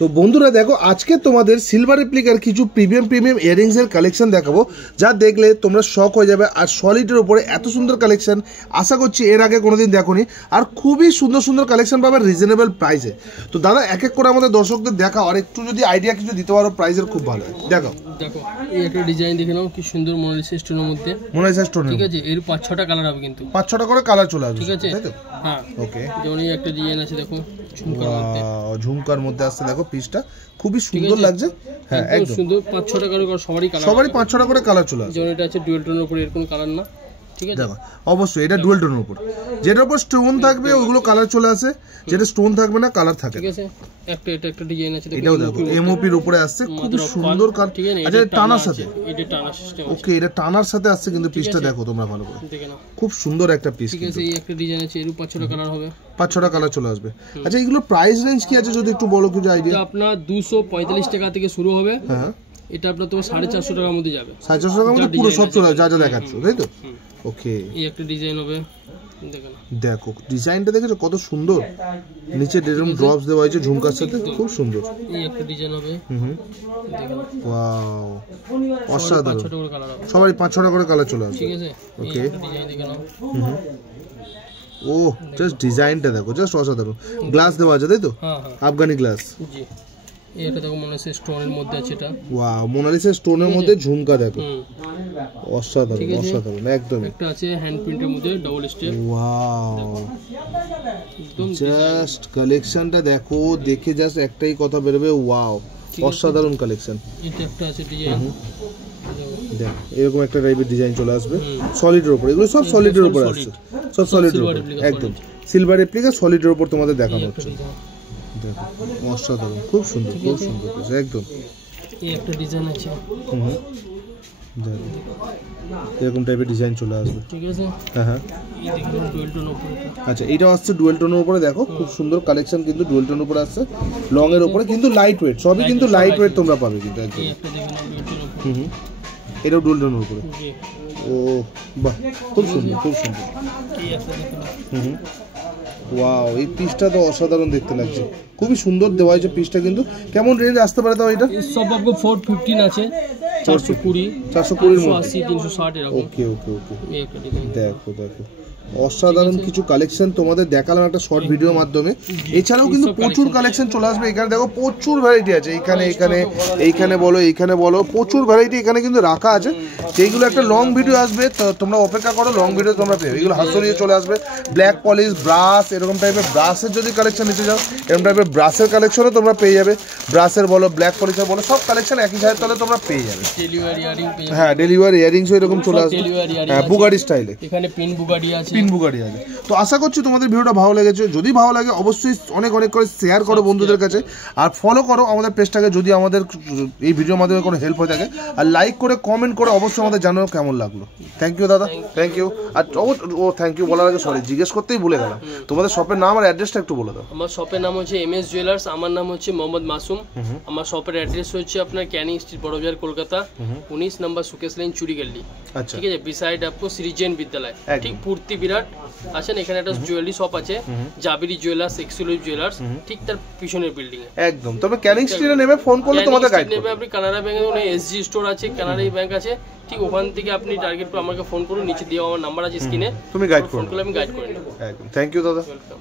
তো বন্ধুরা দেখো আজকে তোমাদের সিলভার রেপ্লিকার কিছু প্রিমিয়াম ইয়ারিংসের কালেকশন দেখাবো, যা দেখলে তোমরা শক হয়ে যাবে। আর সলিডের উপরে এত সুন্দর কালেকশন আশা করছি এর আগে কোনোদিন দেখোনি, আর খুবই সুন্দর কালেকশন পাবে রিজনেবল প্রাইসে। তো দাদা এক এক করে আমাদের দর্শকদের দেখাও, আর একটু যদি আইডিয়া কিছু দিতে পারো প্রাইসের, খুব ভালো হয়। দেখো এই একটা ডিজাইন দেখে নাও, কি সুন্দর মোনালিসা স্টোনের মধ্যে। মোনালিসা স্টোন, ঠিক আছে, এর 5-6টা কালার হবে, কিন্তু 5-6টা করে কালার চলে আসবে, ঠিক আছে। হ্যাঁ ওকে। যেমন এই একটা ডিজাইন আছে দেখো, ঝুমকার মধ্যে আসছে, দেখো পিসটা খুবই সুন্দর লাগছে। হ্যাঁ একদম সুন্দর, 5-6টা কালার সবারই 5-6টা করে কালার চলে আসবে। যেমন এটা আছে ডুয়াল টোনের উপরে, এর কোনো কালার না, ঠিক আছে। দেখো অবশ্যই এটা ডুয়াল টোনের উপর, যেটার উপর স্টোন থাকবে ওগুলো কালার চলে আসে, যেটা স্টোন থাকবে না কালার থাকে, ঠিক আছে। এটা একটা ডিজাইন আছে, এটাও দেখো এমওপির উপরে আসছে, খুব সুন্দর কালার। আচ্ছা এটা টানার সাথে, এটা টানার সিস্টেম, ওকে এটা টানার সাথে আসছে, কিন্তু পিসটা দেখো তোমরা ভালো করে, দেখে নাও খুব সুন্দর একটা পিস, ঠিক আছে। এই একটা ডিজাইন আছে, এর 5-6টা কালার হবে, 5-6টা কালার চলে আসবে। আচ্ছা এগুলো প্রাইস রেঞ্জ কি আছে যদি একটু বলো, কিছু আইডিয়া? আপনার 245 টাকা থেকে শুরু হবে। হ্যাঁ এটা আপনার তো 450 টাকার মধ্যে যাবে, 450 টাকার মধ্যে পুরো সব চলে যা যা দেখাচ্ছ, তাই তো? ওকে এই একটা ডিজাইন হবে, দেখো ডিজাইনটা দেখেছো কত সুন্দর, নিচে এরকম ড্রপস দেওয়া হয়েছে ঝুমকার সাথে, খুব সুন্দর। এই একটা ডিজাইন হবে, ওয়াও অসাধারণ, 5-6টা করে কালার হবে, সবারই 5-6টা করে কালার চলে আসবে, ঠিক আছে। ওকে ডিজাইন দেখে নাও, ও জাস্ট ডিজাইনটা দেখো, জাস্ট অসাধারণ। গ্লাস দেওয়া আছে তাই তো? হ্যাঁ আফগানি গ্লাস, জি। এটা দেখো মোনালিসা স্টোনের মধ্যে আছে, এটা ওয়াও মোনালিসা স্টোনের মধ্যে ঝুমকা দেখো, অসাধারণ একদম। একটা আছে হ্যান্ড প্রিন্টের মধ্যে ডাবল স্টেপ, ওয়াও জাস্ট কালেকশনটা দেখো, দেখে জাস্ট একটাই কথা বেরোবে, ওয়াও অসাধারণ কালেকশন। এটা একটা আছে ডিজাইন, দেখ এরকম একটা টাইপের ডিজাইন চলে আসবে সলিডের উপর, এগুলো সব সলিডের উপর আসছে, সব সলিডের উপর, একদম সিলভার রেপ্লিকা সলিডের উপর তোমাদের দেখানো হচ্ছে। দেখো অসাধারণ, খুব সুন্দর পিস একদম। এই একটা ডিজাইন আছে, দেখো এরকম টাইপের ডিজাইন চলে আসবে, ঠিক আছে। হ্যাঁ এই দেখুন ডুয়াল টোন উপরে, আচ্ছা এটাও আসছে ডুয়াল টোনের উপরে, দেখো খুব সুন্দর কালেকশন, কিন্তু ডুয়াল টোনের উপরে আসছে, লং এর উপরে, কিন্তু লাইট ওয়েট, সবই কিন্তু লাইট ওয়েট তোমরা পাবে কিন্তু একদম। এই একটা দেখুন ডুয়াল টোন উপরে, এটাও ডুয়াল টোনের উপরে, জি। ও বাহ খুব সুন্দর। এই একটা দেখুন, ওয়াও এই পিসটা তো অসাধারণ দেখতে লাগছে, খুবই সুন্দর দেওয়া হয়েছে পিসটা। কিন্তু কেমন রেঞ্জ আসতে পারে তাও এটা? সব आपको 415 আছে, 420 420 এর মধ্যে, 480 360 এরকম। ওকে এই একটা ডিজাইন দেখো অসাধারণ কিছু কালেকশন তোমাদের দেখালাম একটা শর্ট ভিডিওর মাধ্যমে। এছাড়াও কিন্তু প্রচুর কালেকশন চলে আসবে এখানে, দেখো প্রচুর ভ্যারাইটি আছে, এইখানে বলো প্রচুর ভ্যারাইটি এখানে কিন্তু রাখা আছে, যেগুলো একটা লং ভিডিও আসবে, তো তোমরা অপেক্ষা করো, লং ভিডিও তোমরা পেয়ে। এগুলো হাসরিয়ে চলে আসবে, ব্ল্যাক পলিশ ব্রাশ, এরকম টাইপের ব্রাশের যদি কালেকশন নিতে যাও, এরকম টাইপের ব্রাশের কালেকশনও তোমরা পেয়ে যাবে, ব্রাশের বলো ব্ল্যাক পলিশের বলো, সব কালেকশন একই সাথে তলে তোমরা পেয়ে যাবে। হ্যাঁ ডেলিভারি ইয়ারিংসও এরকম চলে আসবে, হ্যাঁ বুগাড়ি স্টাইলে, এখানে পিন বুগাড়ি আছে, পিন বুগাড়ি আছে। তো আশা করছি তোমাদের ভিডিওটা ভালো লেগেছে, যদি ভালো লাগে অবশ্যই অনেক করে শেয়ার করো বন্ধুদের কাছে, আর ফলো করো আমাদের পেজটাকে যদি আমাদের এই ভিডিওর মাধ্যমে কোনো হেল্প হয়ে থাকে, আর লাইক করে কমেন্ট করে অবশ্যই আমাদের জানাও কেমন লাগলো। থ্যাংক ইউ দাদা, থ্যাংক ইউ। আর থ্যাংক ইউ বলার আগে সরি জিজ্ঞেস করতেই ভুলে গেলাম, তোমাদের শপের নাম আর অ্যাড্রেসটা একটু বলে দাও। আমার শপের নাম হচ্ছে এমএস জুয়েলার্স, আমার নাম হচ্ছে মোহাম্মদ মাসুম। আমার শপের অ্যাড্রেস হচ্ছে আপনার ক্যানিং স্ট্রিট, বড়বাজার, কলকাতা, 19 নম্বর সুকেশ লাইন, চুড়িগল্লি, ঠিক আছে। বিসাইড আপকো শ্রী জৈন বিদ্যালয়, ঠিক পূর্তি বিরাট আছেন, এখানে একটা জুয়েলারি শপ আছে জাবিরি জুয়েলার্স, এক্সক্লুসিভ জুয়েলার্স, ঠিক তার পিছনের বিল্ডিং এ একদম। তবে ক্যানিং স্ট্রিটে নেমে ফোন করলে তোমাদের গাইড করবে, আপনি কানাড়া ব্যাংকে এসজি স্টোর আছে, কানাড়া ব্যাংক আছে, ঠিক ওখান থেকে আপনি টার্গেট করে আমাকে ফোন করুন, নিচে দিয়ে আমার নাম্বার আছে স্ক্রিনে, তুমি গাইড করো, ফোন করলে আমি গাইড করে নেব। একদম। থ্যাংক ইউ দাদা। ওয়েলকাম।